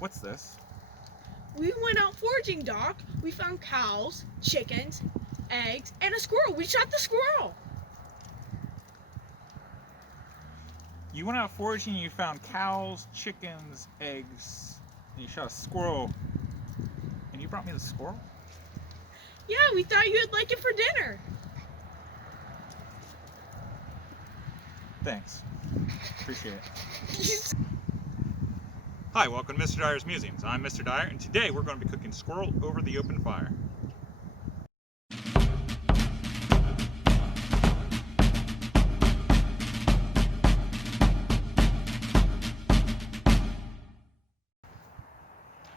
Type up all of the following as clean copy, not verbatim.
What's this? We went out foraging, Doc. We found cows, chickens, eggs, and a squirrel. We shot the squirrel. You went out foraging and you found cows, chickens, eggs, and you shot a squirrel. And you brought me the squirrel? Yeah, we thought you'd like it for dinner. Thanks. Appreciate it. Hi, welcome to Mr. Dyer's Musings. I'm Mr. Dyer, and today we're going to be cooking squirrel over the open fire.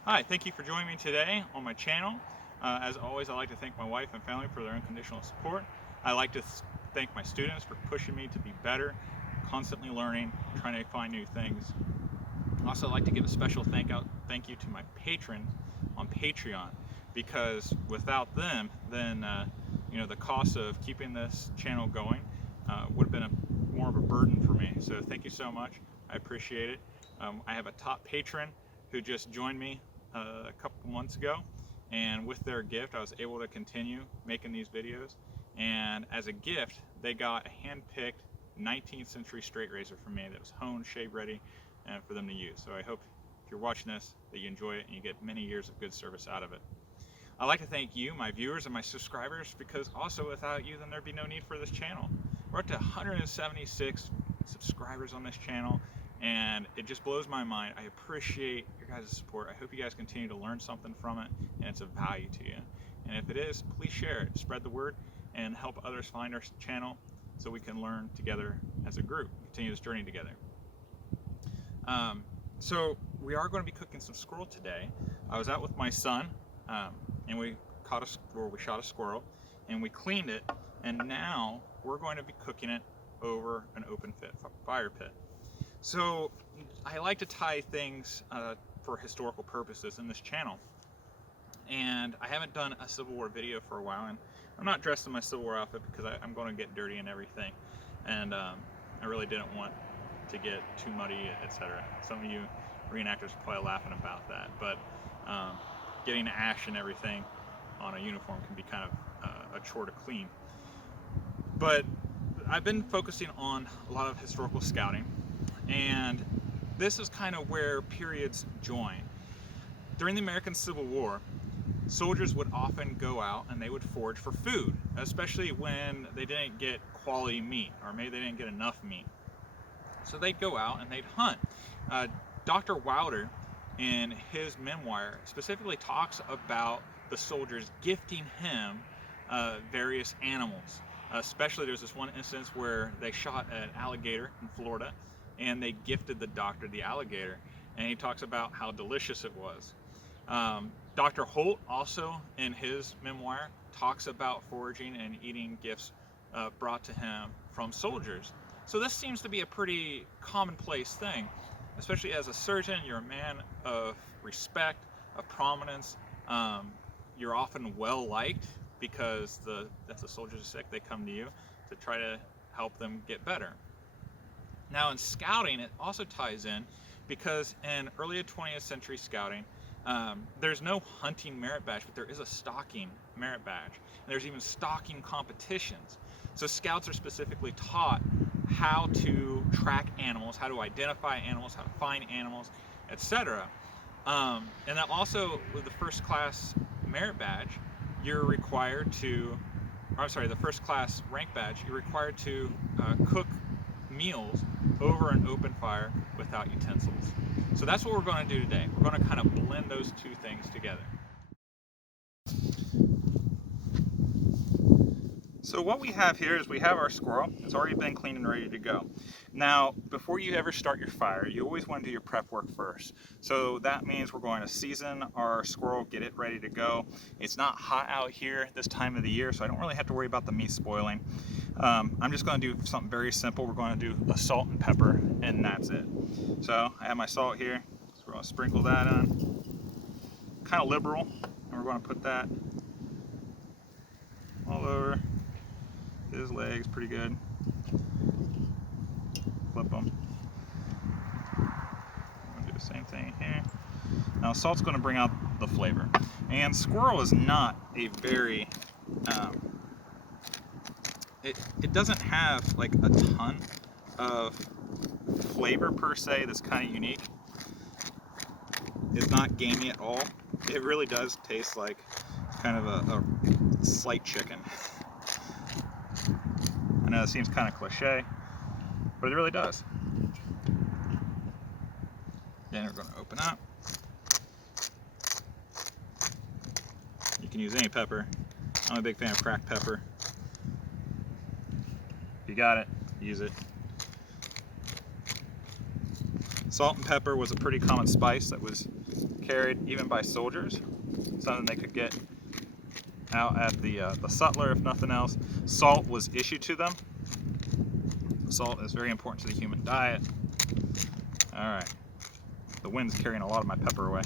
Hi, thank you for joining me today on my channel. As always, I like to thank my wife and family for their unconditional support. I like to thank my students for pushing me to be better, constantly learning, trying to find new things. I also like to give a special thank you to my patrons on Patreon, because without them, then the cost of keeping this channel going would have been more of a burden for me. So thank you so much. I appreciate it. I have a top patron who just joined me a couple months ago, and with their gift I was able to continue making these videos, and as a gift they got a hand-picked 19th century straight razor from me that was honed, shave ready, and for them to use. So I hope if you're watching this that you enjoy it and you get many years of good service out of it. I'd like to thank you, my viewers and my subscribers, because also without you then there'd be no need for this channel. We're up to 176 subscribers on this channel, and it just blows my mind. I appreciate your guys' support. I hope you guys continue to learn something from it and it's of value to you. And if it is, please share it, spread the word, and help others find our channel so we can learn together as a group, continue this journey together. So we are going to be cooking some squirrel today. I was out with my son and we shot a squirrel and we cleaned it, and now we're going to be cooking it over an open fire pit. So I like to tie things for historical purposes in this channel, and I haven't done a Civil War video for a while, and I'm not dressed in my Civil War outfit because I'm going to get dirty and everything, and I really didn't want to get too muddy, etc. Some of you reenactors are probably laughing about that, but getting ash and everything on a uniform can be kind of a chore to clean. But I've been focusing on a lot of historical scouting, and this is kind of where periods join. During the American Civil War, soldiers would often go out and they would forage for food, especially when they didn't get quality meat, or maybe they didn't get enough meat. So they'd go out and they'd hunt. Dr. Wilder, in his memoir, specifically talks about the soldiers gifting him various animals. Especially there's this one instance where they shot an alligator in Florida, and they gifted the doctor the alligator, and he talks about how delicious it was. Dr. Holt also, in his memoir, talks about foraging and eating gifts brought to him from soldiers. So this seems to be a pretty commonplace thing, especially as a surgeon. You're a man of respect, of prominence. You're often well liked because if the soldiers are sick, they come to you to try to help them get better. Now in scouting, it also ties in because in early 20th century scouting, there's no hunting merit badge, but there is a stalking merit badge. And there's even stalking competitions. So scouts are specifically taught how to track animals, how to identify animals, how to find animals, etc. And then also with the first class merit badge, you're required to, the first class rank badge, you're required to cook meals over an open fire without utensils. So that's what we're going to do today. We're going to kind of blend those two things together. So what we have here is we have our squirrel. It's already been cleaned and ready to go. Now, before you ever start your fire, you always want to do your prep work first. So that means we're going to season our squirrel, get it ready to go. It's not hot out here this time of the year, so I don't really have to worry about the meat spoiling. I'm just going to do something very simple. We're going to do a salt and pepper, and that's it. So I have my salt here, so we're going to sprinkle that on. Kind of liberal, and we're going to put that all over his legs, pretty good. Flip them. I'm gonna do the same thing here. salt's going to bring out the flavor. And squirrel is not a very, it doesn't have like a ton of flavor per se that's kind of unique. It's not gamey at all. It really does taste like kind of a slight chicken. I know it seems kind of cliche, but it really does. Then we're going to open up. You can use any pepper. I'm a big fan of cracked pepper. If you got it, use it. Salt and pepper was a pretty common spice that was carried even by soldiers. Something they could get out at the sutler, if nothing else. Salt was issued to them. Salt is very important to the human diet. All right, the wind's carrying a lot of my pepper away.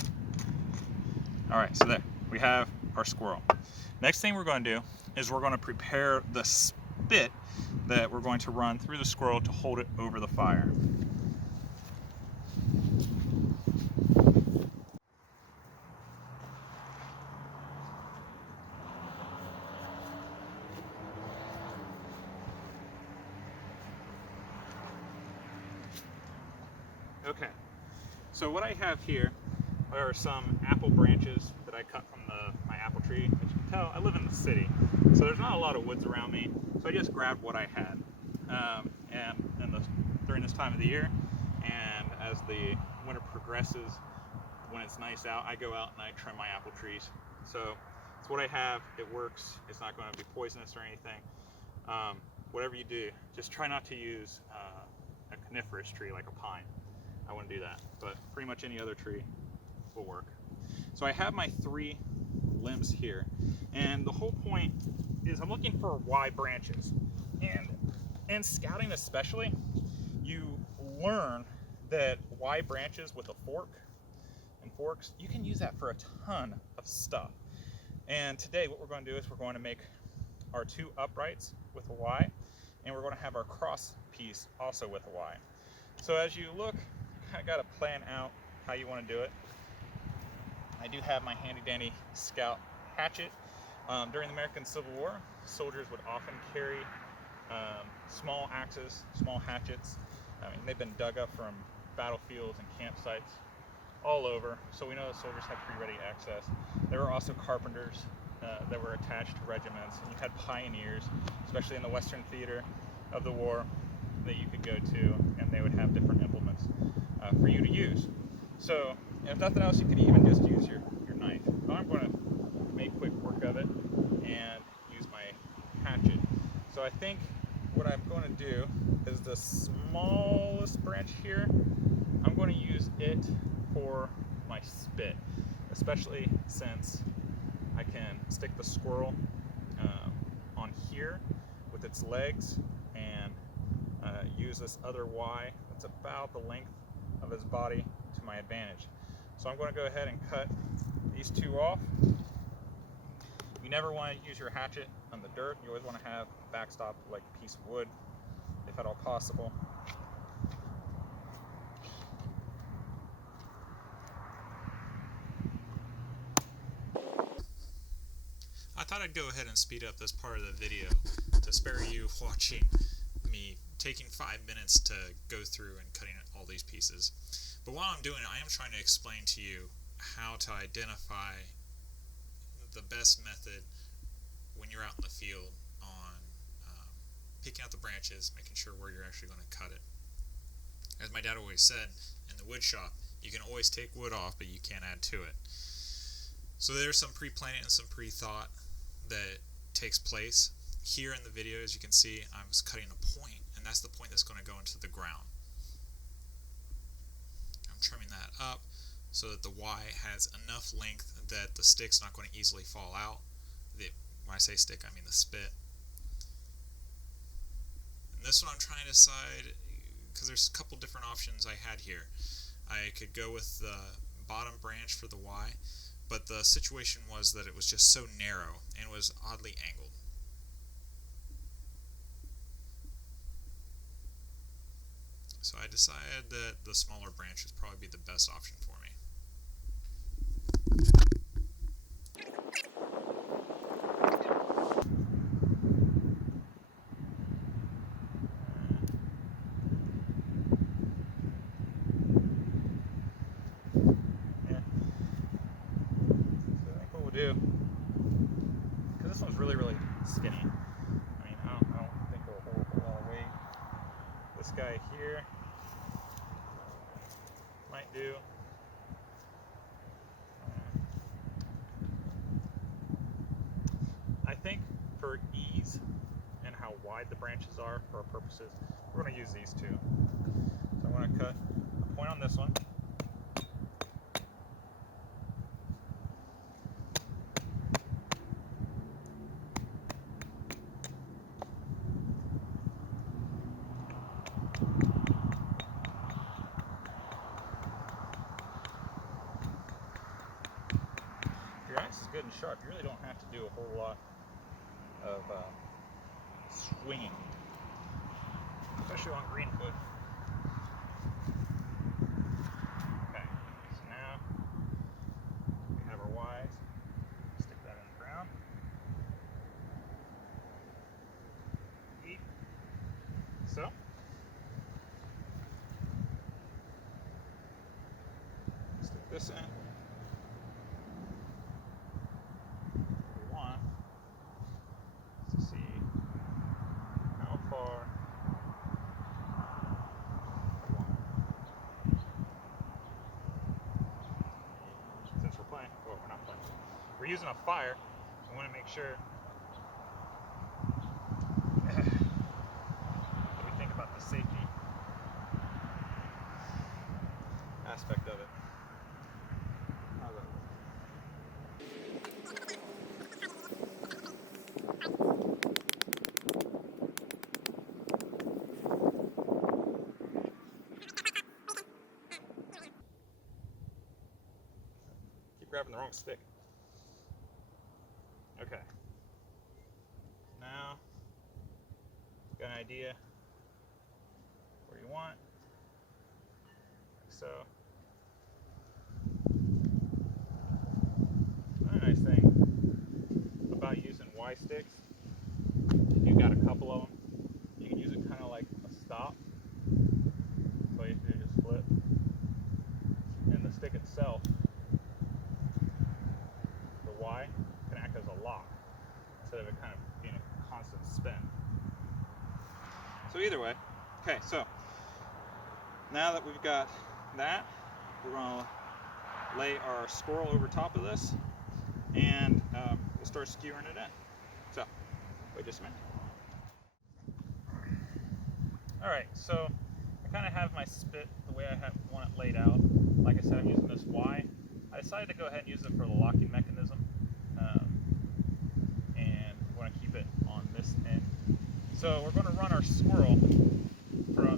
All right, so there, we have our squirrel. Next thing we're going to do is we're going to prepare the spit that we're going to run through the squirrel to hold it over the fire. Okay, so what I have here are some apple branches that I cut from my apple tree. As you can tell, I live in the city, so there's not a lot of woods around me, so I just grabbed what I had. During this time of the year, and as the winter progresses, when it's nice out, I go out and I trim my apple trees. So it's what I have. It works. It's not going to be poisonous or anything. Whatever you do, just try not to use a coniferous tree like a pine. I wouldn't do that, but pretty much any other tree will work. So I have my 3 limbs here, and the whole point is I'm looking for Y branches. And in scouting especially, you learn that Y branches with a fork and forks, you can use that for a ton of stuff. And today what we're going to do is we're going to make our 2 uprights with a Y, and we're going to have our cross piece also with a Y. So as you look, you kind of got to plan out how you want to do it. I do have my handy dandy scout hatchet. During the American Civil War, soldiers would often carry small axes, small hatchets. I mean, they've been dug up from battlefields and campsites all over, so we know the soldiers had pretty ready access. There were also carpenters that were attached to regiments, and you had pioneers, especially in the Western theater of the war, that you could go to, and they would have different implements for you to use. So, if nothing else, you could even just use your knife. I'm going to make quick work of it and use my hatchet. So I think what I'm going to do is the smallest branch here, I'm going to use it for my spit, especially since I can stick the squirrel on here with its legs and use this other Y that's about the length of his body to my advantage. So I'm going to go ahead and cut these 2 off. You never want to use your hatchet on the dirt. You always want to have a backstop like a piece of wood, if at all possible. I thought I'd go ahead and speed up this part of the video to spare you watching me taking 5 minutes to go through and cutting all these pieces. But while I'm doing it, I am trying to explain to you how to identify the best method when you're out in the field on picking out the branches, making sure where you're actually going to cut it. As my dad always said, in the wood shop, you can always take wood off, but you can't add to it. So there's some pre-planning and some pre-thought that takes place. Here in the video, as you can see, I was cutting a point, and that's the point that's going to go into the ground. I'm trimming that up so that the Y has enough length that the stick's not going to easily fall out. When I say stick, I mean the spit. And this one I'm trying to decide, because there's a couple different options I had here. I could go with the bottom branch for the Y, but the situation was that it was just so narrow and was oddly angled. So I decided that the smaller branch would probably be the best option for me. this guy here might do. I think for ease and how wide the branches are for our purposes, we're going to use these two. So I'm going to cut a point on this one. If your axe is good and sharp, you really don't have to do a whole lot of swinging, especially on greenfoot. Okay, so now we have our Ys. Stick that in the ground. Eat. So. Stick this in. What we want is to see how far we want. Since we're playing, well, we're not playing. We're using a fire. We want to make sure that we think about the safety aspect of it. How's that look? Keep grabbing the wrong stick. Okay. Now, got an idea where you want, like so. Another nice thing about using Y sticks, if you've got a couple of them, you can use it kind of like a stop. So all you have to do is just flip, and the stick itself, the Y, can act as a lock instead of it kind of being a constant spin. So either way, okay, so now that we've got that, we're going to lay our squirrel over top of this, and we'll start skewering it in. So, wait just a minute. Alright, so I kind of have my spit the way I want it laid out. Like I said, I'm using this Y. I decided to go ahead and use it for the locking mechanism, and we want to keep it on this end. So we're going to run our squirrel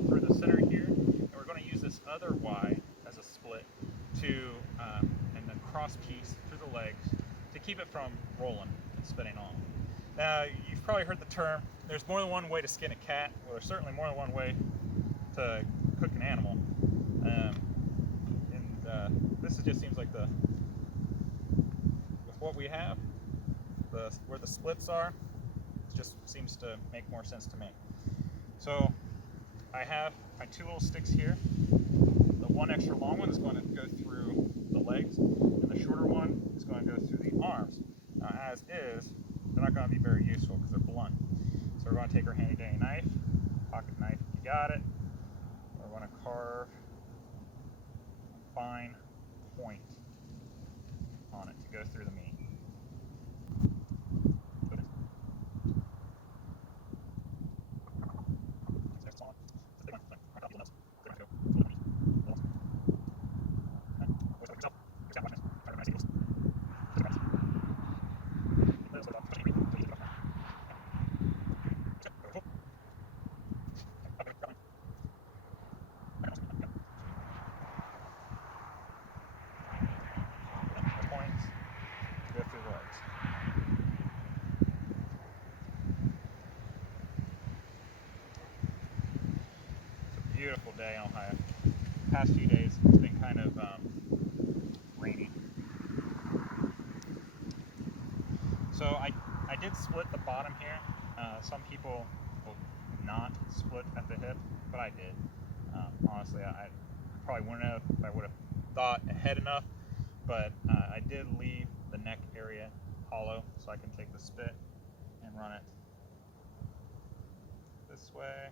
through the center here, and we're going to use this other Y as a split to, and then cross piece through the legs to keep it from rolling and spinning off. Now, you've probably heard the term, there's more than one way to skin a cat. Well, there's certainly more than one way to cook an animal. This just seems like with what we have, where the splits are, it just seems to make more sense to me. So I have my two little sticks here. The one extra long one is going to go through the legs, and the shorter one is going to go through the arms. Now, as is, they're not going to be very useful because they're blunt. So we're going to take our handy dandy knife, pocket knife, you got it. We're going to carve a fine point on it to go through the meat. Points to go through the legs. It's a beautiful day in Ohio. Past few days it's been kind of rainy. So I did split the bottom here. Some people will not split at the hip, but I did. Honestly, I probably wouldn't have if I would have thought ahead enough, but I did leave the neck area hollow so I can take the spit and run it this way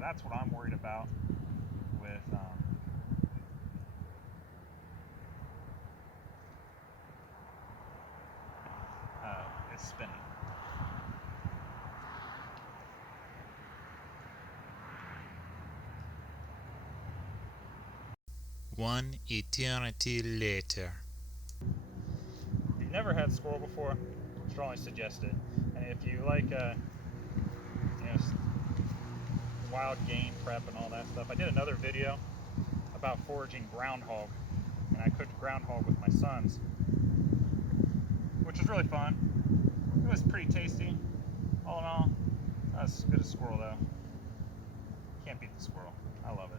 that's what I'm worried about with is spinning. One eternity later. If you've never had squirrel before, strongly suggest it. And if you like, wild game prep and all that stuff, I did another video about foraging groundhog, and I cooked groundhog with my sons, which was really fun. It was pretty tasty. All in all, not as good as squirrel though. Can't beat the squirrel. I love it.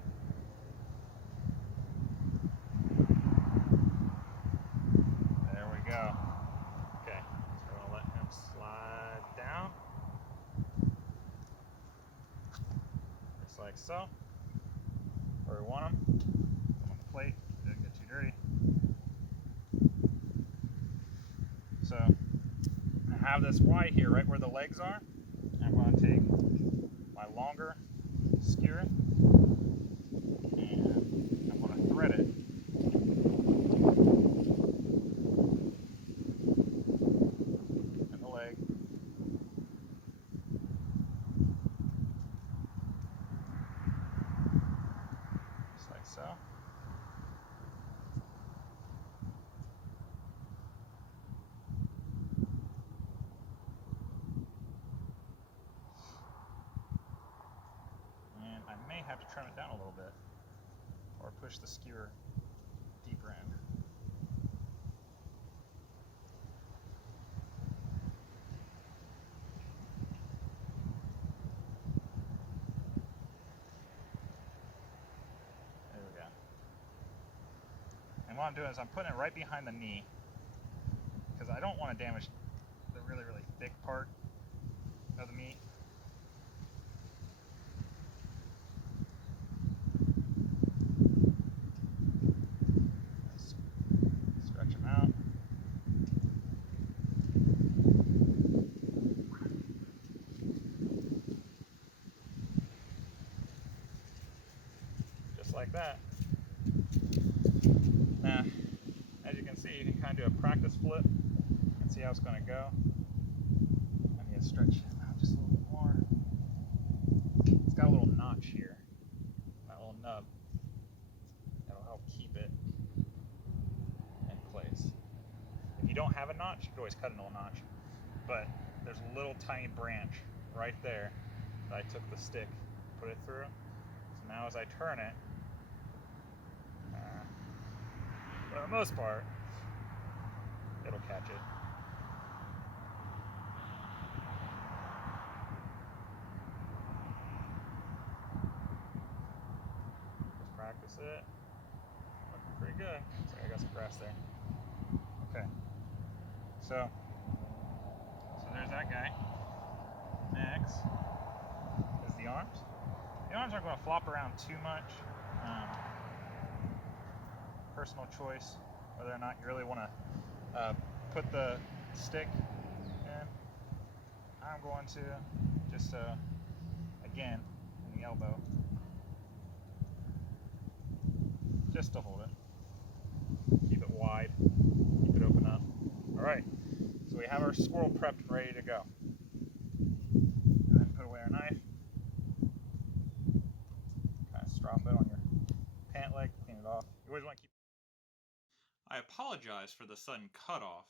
There we go. Okay, so we're gonna let him slide down. Just like so. Where we want him. Put him on the plate. Didn't get too dirty. So I have this Y here, right where the legs are. I'm going to take my longer skewer and I'm going to thread it. In the leg. Just like so. And I may have to trim it down a little bit or push the skewer deeper in. There we go. And what I'm doing is I'm putting it right behind the knee because I don't want to damage the really, really thick part of the meat. Stretch them out. Just like that. Now, as you can see, you can kind of do a practice flip and see how it's going to go. I need to stretch it out just a little bit more. It's got a little notch here, that little nub. That'll help keep it in place. If you don't have a notch, you can always cut a little notch. But there's a little tiny branch right there that I took the stick, put it through. So now as I turn it, for the most part, it'll catch it. Just practice it. Looking pretty good. Sorry, I got some grass there. Okay. So there's that guy. Next is the arms. The arms aren't going to flop around too much. Personal choice whether or not you really want to put the stick in. I'm going to just again in the elbow, just to hold it. Keep it wide, keep it open up. All right, so we have our squirrel prepped and ready to go. And then put away our knife. Kind of strop it on your pant leg, clean it off. You always want to keep. I apologize for the sudden cutoff,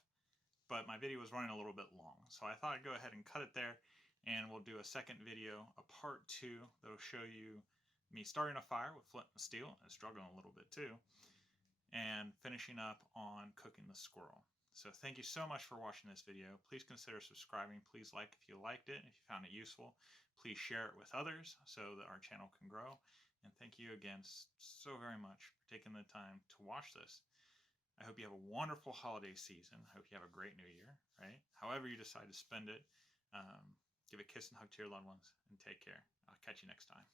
but my video was running a little bit long, so I thought I'd go ahead and cut it there, and we'll do a second video, a part 2, that'll show you me starting a fire with flint and steel, and struggling a little bit too, and finishing up on cooking the squirrel. So thank you so much for watching this video. Please consider subscribing. Please like if you liked it, if you found it useful. Please share it with others so that our channel can grow. And thank you again so very much for taking the time to watch this. I hope you have a wonderful holiday season. I hope you have a great new year, right? However you decide to spend it, give a kiss and hug to your loved ones, and take care. I'll catch you next time.